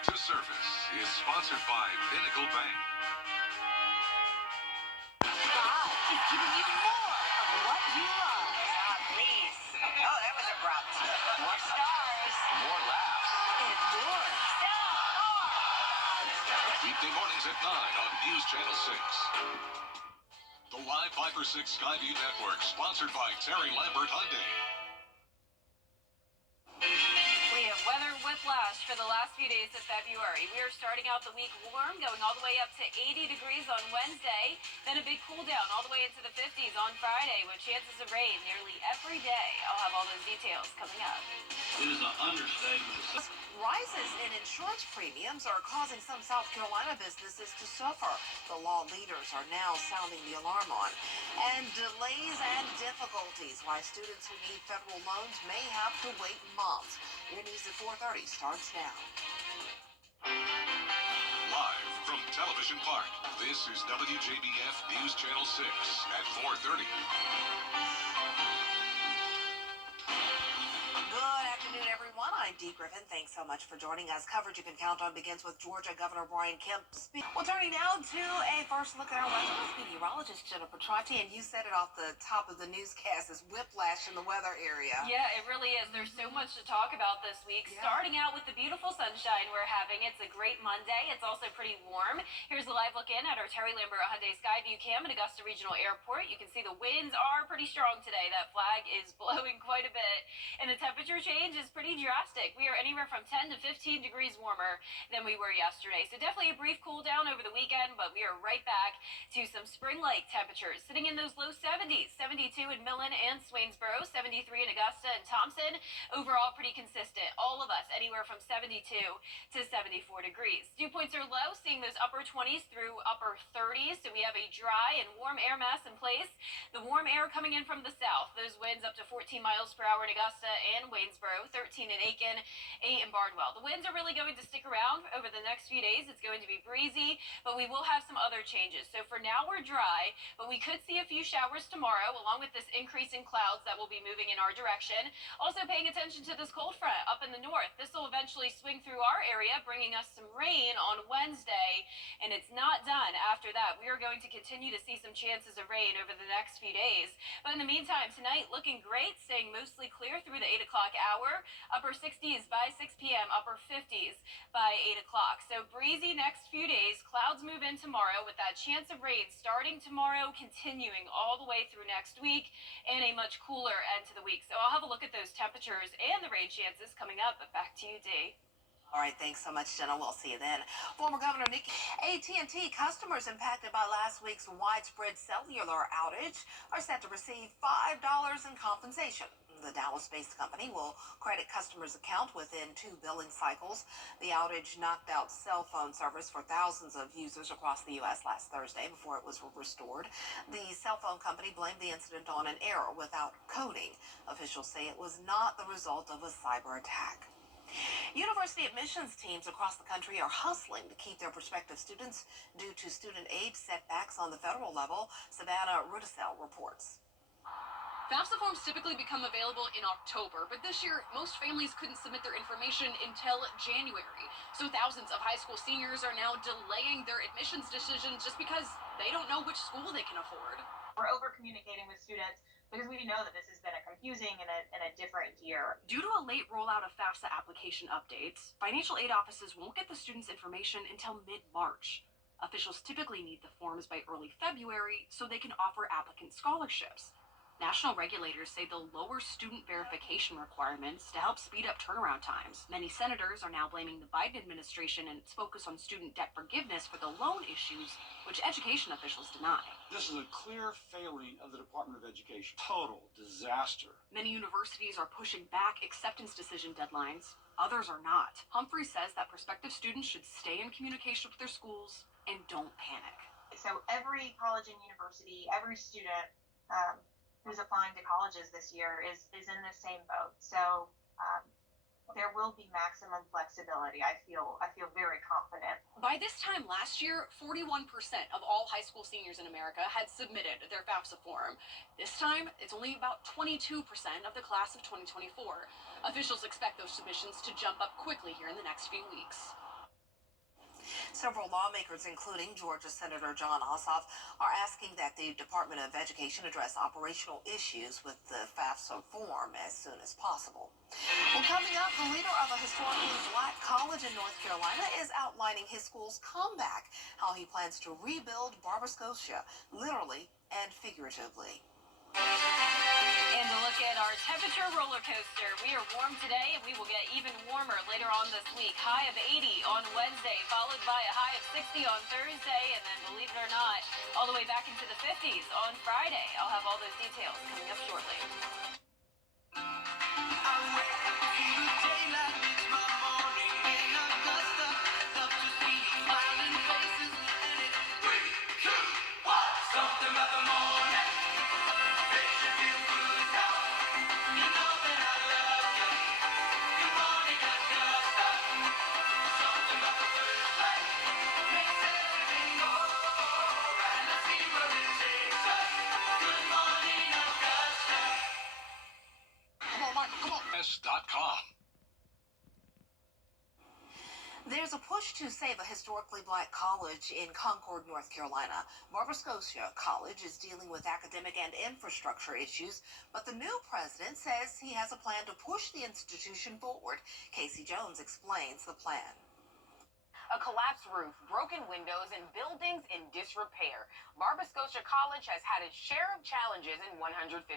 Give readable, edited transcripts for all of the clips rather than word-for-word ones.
to Service is sponsored by Pinnacle Bank. God is giving you more of what you love. Please. Oh, that was abrupt. More stars. More laughs. And more stars. Weekday mornings at 9 on News Channel 6. The Live 5 for 6 Skyview Network, sponsored by Terry Lambert Hyundai. We have weather whiplash for the last few days of February. We are starting out the week warm, going all the way up to 80 degrees on Wednesday, then a big cool down all the way into the 50s on Friday with chances of rain nearly every day. I'll have all those details coming up. It is an understatement. Rises in insurance premiums are causing some South Carolina businesses to suffer. The law leaders are now sounding the alarm on. And delays and difficulties why students who need federal loans may have to wait months. Your news at 4:30 starts now. Live from Television Park, this is WJBF News Channel 6 at 4:30. Good afternoon, everyone. I'm Dee Griffin. Thanks so much for joining us. Coverage you can count on begins with Georgia Governor Brian Kemp. Well, turning now to a first look at our weather with meteorologist Jenna Petrati, and you said it off the top of the newscast as whiplash in the weather area. Yeah, it really is. There's so much to talk about this week. Yeah. Starting out with the beautiful sunshine we're having. It's a great Monday. It's also pretty warm. Here's a live look in at our Terry Lambert Hyundai Skyview cam at Augusta Regional Airport. You can see the winds are pretty strong today. That flag is blowing quite a bit, and the temperature change is pretty drastic. We are anywhere from 10 to 15 degrees warmer than we were yesterday. So definitely a brief cool down over the weekend, but we are right back to some spring-like temperatures, sitting in those low 70s, 72 in Millen and Swainsboro, 73 in Augusta and Thompson. Overall, pretty consistent. All of us anywhere from 72 to 74 degrees. Dew points are low, seeing those upper 20s through upper 30s. So we have a dry and warm air mass in place. The warm air coming in from the south. Those winds up to 14 miles per hour in Augusta and Waynesboro, 13 in Aiken, 8 in Bardwell. The winds are really going to stick around over the next few days. It's going to be breezy, but we will have some other changes. So for now, we're dry, but we could see a few showers tomorrow, along with this increase in clouds that will be moving in our direction. Also paying attention to this cold front up in the north. This will eventually swing through our area, bringing us some rain on Wednesday, and it's not done after that. We are going to continue to see some chances of rain over the next few days. But in the meantime, tonight looking great, staying mostly clear through the 8 o'clock hour. Upper 60s by 6 p.m., upper 50s by 8 o'clock. So breezy next few days. Clouds move in tomorrow with that chance of rain starting tomorrow, continuing all the way through next week, and a much cooler end to the week. So I'll have a look at those temperatures and the rain chances coming up. But back to you, Dee. All right, thanks so much, Jenna. We'll see you then. Former Governor Nikki, AT&T customers impacted by last week's widespread cellular outage are set to receive $5 in compensation. The Dallas-based company will credit customers' account within 2 billing cycles. The outage knocked out cell phone service for thousands of users across the U.S. last Thursday before it was restored. The cell phone company blamed the incident on an error without coding. Officials say it was not the result of a cyber attack. University admissions teams across the country are hustling to keep their prospective students due to student aid setbacks on the federal level. Savannah Rudisell reports. FAFSA forms typically become available in October, but this year, most families couldn't submit their information until January. So thousands of high school seniors are now delaying their admissions decisions just because they don't know which school they can afford. We're over-communicating with students because we know that this has been a confusing and a different year. Due to a late rollout of FAFSA application updates, financial aid offices won't get the students' information until mid-March. Officials typically need the forms by early February so they can offer applicant scholarships. National regulators say they'll lower student verification requirements to help speed up turnaround times. Many senators are now blaming the Biden administration and its focus on student debt forgiveness for the loan issues, which education officials deny. This is a clear failing of the Department of Education. Total disaster. Many universities are pushing back acceptance decision deadlines. Others are not. Humphrey says that prospective students should stay in communication with their schools and don't panic. So every college and university, every student who's applying to colleges this year is in the same boat. So there will be maximum flexibility. I feel very confident. By this time last year, 41% of all high school seniors in America had submitted their FAFSA form. This time, it's only about 22% of the class of 2024. Officials expect those submissions to jump up quickly here in the next few weeks. Several lawmakers, including Georgia Senator John Ossoff, are asking that the Department of Education address operational issues with the FAFSA form as soon as possible. Well, coming up, the leader of a historically black college in North Carolina is outlining his school's comeback, how he plans to rebuild Barber Scotia, literally and figuratively. And a look at our temperature roller coaster. We are warm today, and we will get even warmer later on this week. High of 80 on Wednesday, followed by a high of 60 on Thursday, and then, believe it or not, all the way back into the 50s on Friday. I'll have all those details coming up shortly. S.com. There's a push to save a historically black college in Concord, North Carolina. Barber Scotia College is dealing with academic and infrastructure issues, but the new president says he has a plan to push the institution forward. Casey Jones explains the plan. A collapsed roof, broken windows, and buildings in disrepair. Barber Scotia College has had its share of challenges in 157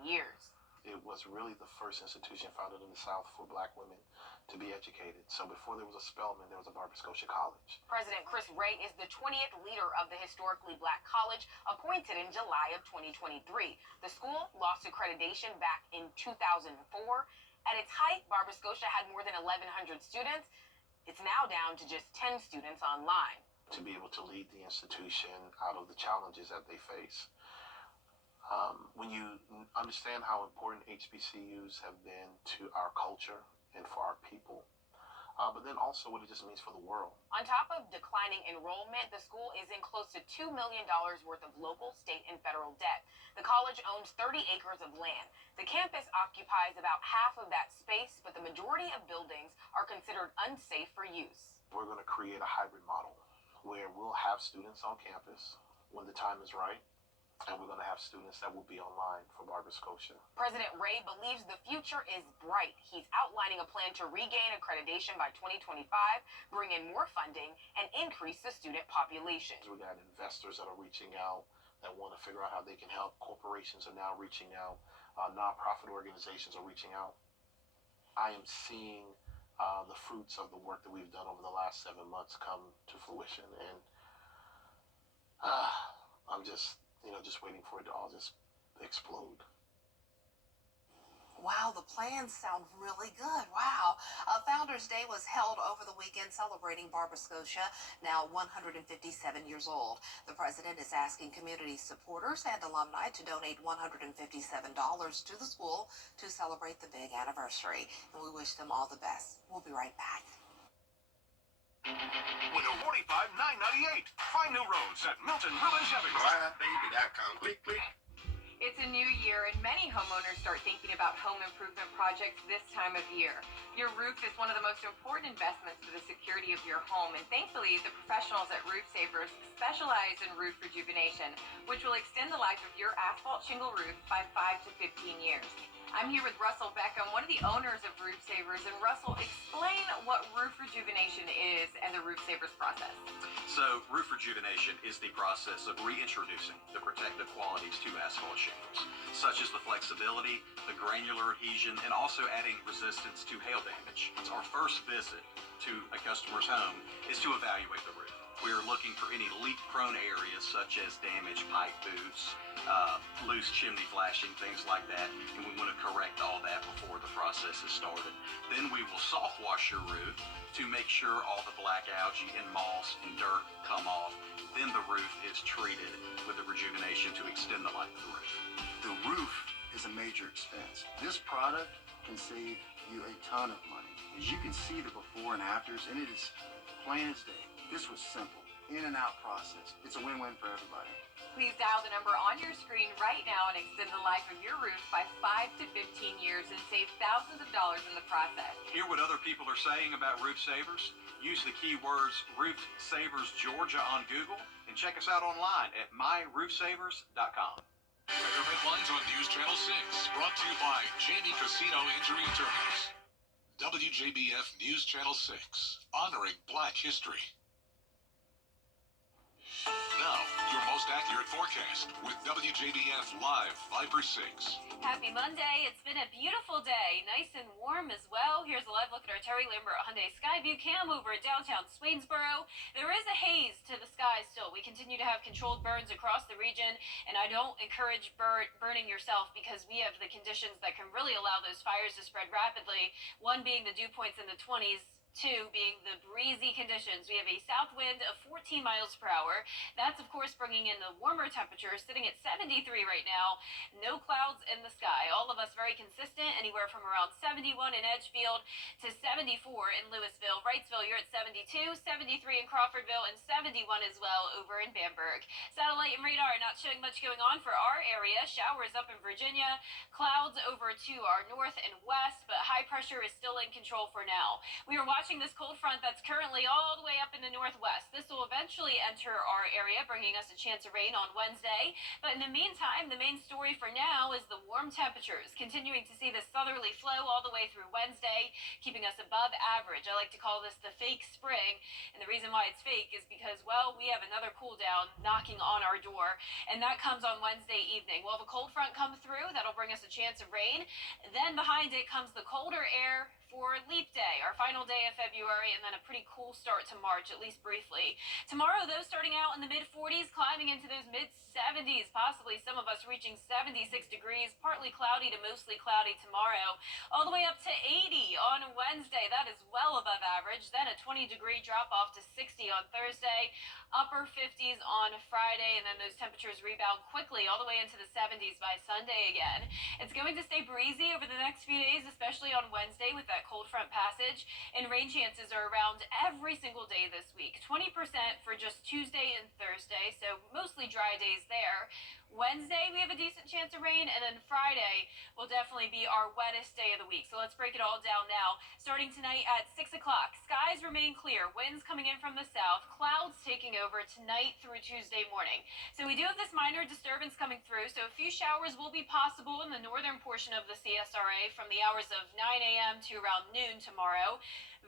years. It was really the first institution founded in the South for black women to be educated. So before there was a Spelman, there was a Barber Scotia College. President Chris Ray is the 20th leader of the historically black college, appointed in July of 2023. The school lost accreditation back in 2004. At its height, Barber Scotia had more than 1,100 students. It's now down to just 10 students online. To be able to lead the institution out of the challenges that they face. When you understand how important HBCUs have been to our culture and for our people, but then also what it just means for the world. On top of declining enrollment, the school is in close to $2 million worth of local, state, and federal debt. The college owns 30 acres of land. The campus occupies about half of that space, but the majority of buildings are considered unsafe for use. We're going to create a hybrid model where we'll have students on campus when the time is right, and we're going to have students that will be online for Barber Scotia. President Ray believes the future is bright. He's outlining a plan to regain accreditation by 2025, bring in more funding, and increase the student population. We got investors that are reaching out that want to figure out how they can help. Corporations are now reaching out. Nonprofit organizations are reaching out. I am seeing the fruits of the work that we've done over the last 7 months come to fruition, and I'm just waiting for it to all just explode. Wow, the plans sound really good. Wow. Founders Day was held over the weekend celebrating Barber Scotia, now 157 years old. The president is asking community supporters and alumni to donate $157 to the school to celebrate the big anniversary. And we wish them all the best. We'll be right back. Window 45, $9.98. Find new roads at Milton Ribbon Chevy. WJBF.com. Click, click. It's a new year, and many homeowners start thinking about home improvement projects this time of year. Your roof is one of the most important investments for the security of your home, and thankfully, the professionals at Roof Savers specialize in roof rejuvenation, which will extend the life of your asphalt shingle roof by 5 to 15 years. I'm here with Russell Beckham, one of the owners of Roof Savers, and Russell, explain what roof rejuvenation is and the Roof Savers process. So, roof rejuvenation is the process of reintroducing the protective qualities to asphalt shingles, such as the flexibility, the granular adhesion, and also adding resistance to hail damage. Our first visit to a customer's home is to evaluate the roof. We are looking for any leak-prone areas such as damaged pipe boots, loose chimney flashing, things like that, and we want to correct all that before the process is started. Then we will soft wash your roof to make sure all the black algae and moss and dirt come off. Then the roof is treated with the rejuvenation to extend the life of the roof. The roof is a major expense. This product can save you a ton of money. As you can see the before and afters, and it is plain as day. This was simple. in and out process. It's a win-win for everybody. Please dial the number on your screen right now and extend the life of your roof by 5 to 15 years and save thousands of dollars in the process. Hear what other people are saying about Roof Savers? Use the keywords Roof Savers Georgia on Google and check us out online at myroofsavers.com. Weather headlines on News Channel 6, brought to you by Jamie Casino Injury Attorneys. WJBF News Channel 6, honoring Black history. Now, your most accurate forecast with WJBF Live Viper 6. Happy Monday. It's been a beautiful day. Nice and warm as well. Here's a live look at our Terry Lambert Hyundai Skyview cam over at downtown Swainsboro. There is a haze to the sky still. We continue to have controlled burns across the region, and I don't encourage burning yourself because we have the conditions that can really allow those fires to spread rapidly. One being the dew points in the 20s. Two being the breezy conditions. We have a south wind of 14 miles per hour. That's, of course, bringing in the warmer temperatures, sitting at 73 right now. No clouds in the sky. All of us very consistent, anywhere from around 71 in Edgefield to 74 in Louisville. Wrightsville, you're at 72, 73 in Crawfordville, and 71 as well over in Bamberg. Satellite and radar not showing much going on for our area. Showers up in Virginia. Clouds over to our north and west, but high pressure is still in control for now. We are watching this cold front that's currently all the way up in the northwest. This will eventually enter our area, bringing us a chance of rain on Wednesday. But in the meantime, the main story for now is the warm temperatures, continuing to see the southerly flow all the way through Wednesday, keeping us above average. I like to call this the fake spring, and the reason why it's fake is because, well, we have another cool down knocking on our door, and that comes on Wednesday evening. We'll have a cold front come through. That'll bring us a chance of rain. Then behind it comes the colder air for Leap Day, our final day of February, and then a pretty cool start to March, at least briefly. Tomorrow, though, starting out in the mid-40s, climbing into those mid-70s, possibly some of us reaching 76 degrees, partly cloudy to mostly cloudy tomorrow, all the way up to 80 on Wednesday. That is well above average. Then a 20-degree drop-off to 60 on Thursday, upper 50s on Friday, and then those temperatures rebound quickly all the way into the 70s by Sunday again. It's going to stay breezy over the next few days, especially on Wednesday with that cold front passage, and rain chances are around every single day this week. 20% for just Tuesday and Thursday, so mostly dry days there. Wednesday, we have a decent chance of rain, and then Friday will definitely be our wettest day of the week. So let's break it all down now. Starting tonight at 6 o'clock, skies remain clear, winds coming in from the south, clouds taking over tonight through Tuesday morning. So we do have this minor disturbance coming through, so a few showers will be possible in the northern portion of the CSRA from the hours of 9 a.m. to around noon tomorrow.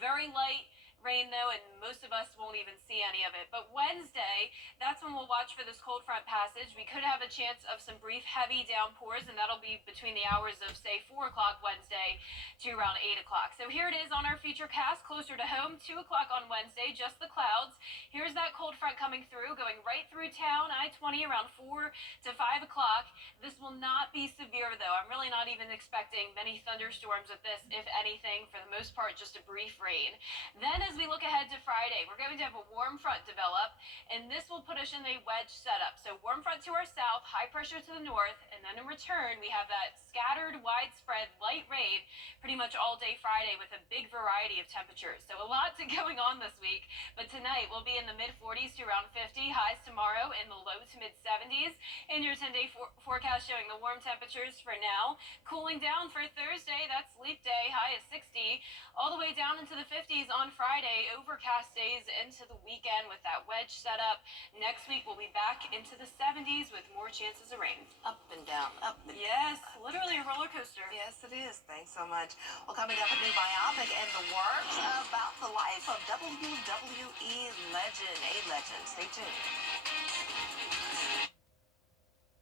Very light rain, though, and most of us won't even see any of it. But Wednesday, that's when we'll watch for this cold front passage. We could have a chance of some brief heavy downpours, and that'll be between the hours of, say, 4 o'clock Wednesday to around 8 o'clock. So here it is on our future cast, closer to home, 2 o'clock on Wednesday, just the clouds. Here's that cold front coming through, going right through town, I-20 around 4 to 5 o'clock. This will not be severe, though. I'm really not even expecting many thunderstorms with this, if anything. For the most part, just a brief rain. Then as we look ahead to Friday, we're going to have a warm front develop, and this will put us in a wedge setup. So warm front to our south, high pressure to the north, and then in return, we have that scattered, widespread light rain pretty much all day Friday with a big variety of temperatures. So a lot going on this week, but tonight we'll be in the mid-40s to around 50, highs tomorrow in the low to mid-70s. In your 10-day forecast showing the warm temperatures for now. Cooling down for Thursday, that's Leap Day, high of 60, all the way down into the 50s on Friday, overcast days into the weekend with that wedge set up. Next week, we'll be back into the 70s with more chances of rain. Up and down, up and Yes, literally a roller coaster. Yes, it is. Thanks so much. Well, coming up, a new biopic in the works about the life of WWE legend, a legend. Stay tuned.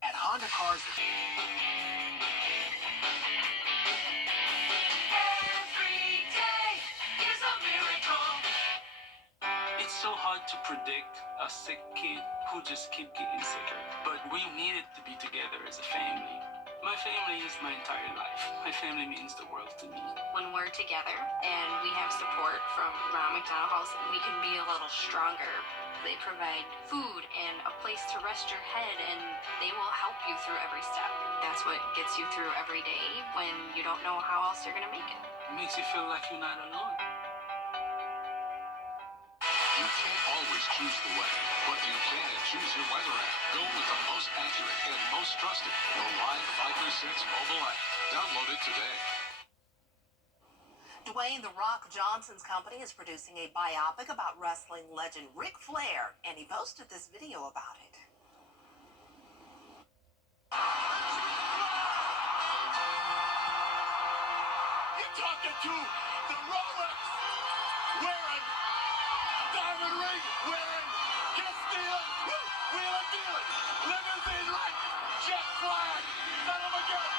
At Honda Cars. It's so hard to predict a sick kid who just keep getting sicker. But we needed to be together as a family. My family is my entire life. My family means the world to me. When we're together and we have support from Ron McDonald House, we can be a little stronger. They provide food and a place to rest your head, and they will help you through every step. That's what gets you through every day when you don't know how else you're going to make it. It makes you feel like you're not alone. You can't always always choose the weather, but you can choose your weather app. Go with the most accurate and most trusted, the Live 536 mobile app. Download it today. Dwayne "The Rock" Johnson's company is producing a biopic about wrestling legend Ric Flair, and he posted this video about it. You're talking to the Rolex wearing, diamond ring wearing, kiss stealing, wheeling dealing, limousine like, jet flying, son of a gun.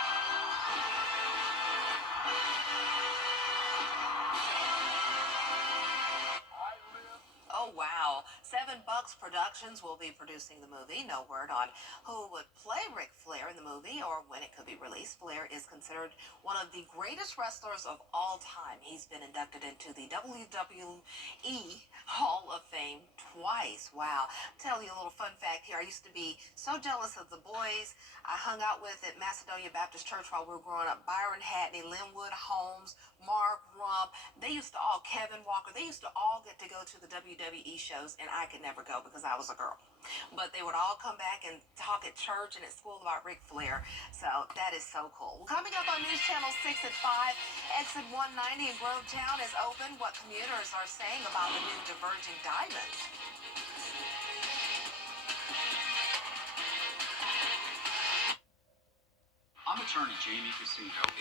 Oh, wow. $7 Productions will be producing the movie. No word on who would play Ric Flair in the movie or when it could be released. Flair is considered one of the greatest wrestlers of all time. He's been inducted into the WWE Hall of Fame twice. Wow. Tell you a little fun fact here. I used to be so jealous of the boys I hung out with at Macedonia Baptist Church while we were growing up. Byron Hatney, Linwood Holmes, Mark Rump. They used to all, Kevin Walker, they used to all get to go to the WWE shows, and I could never go because I was a girl. But they would all come back and talk at church and at school about Ric Flair. So that is so cool. Well, coming up on News Channel 6 at 5, exit 190 in Grovetown is open. What commuters are saying about the new diverging diamonds. I'm attorney Jamie Casino.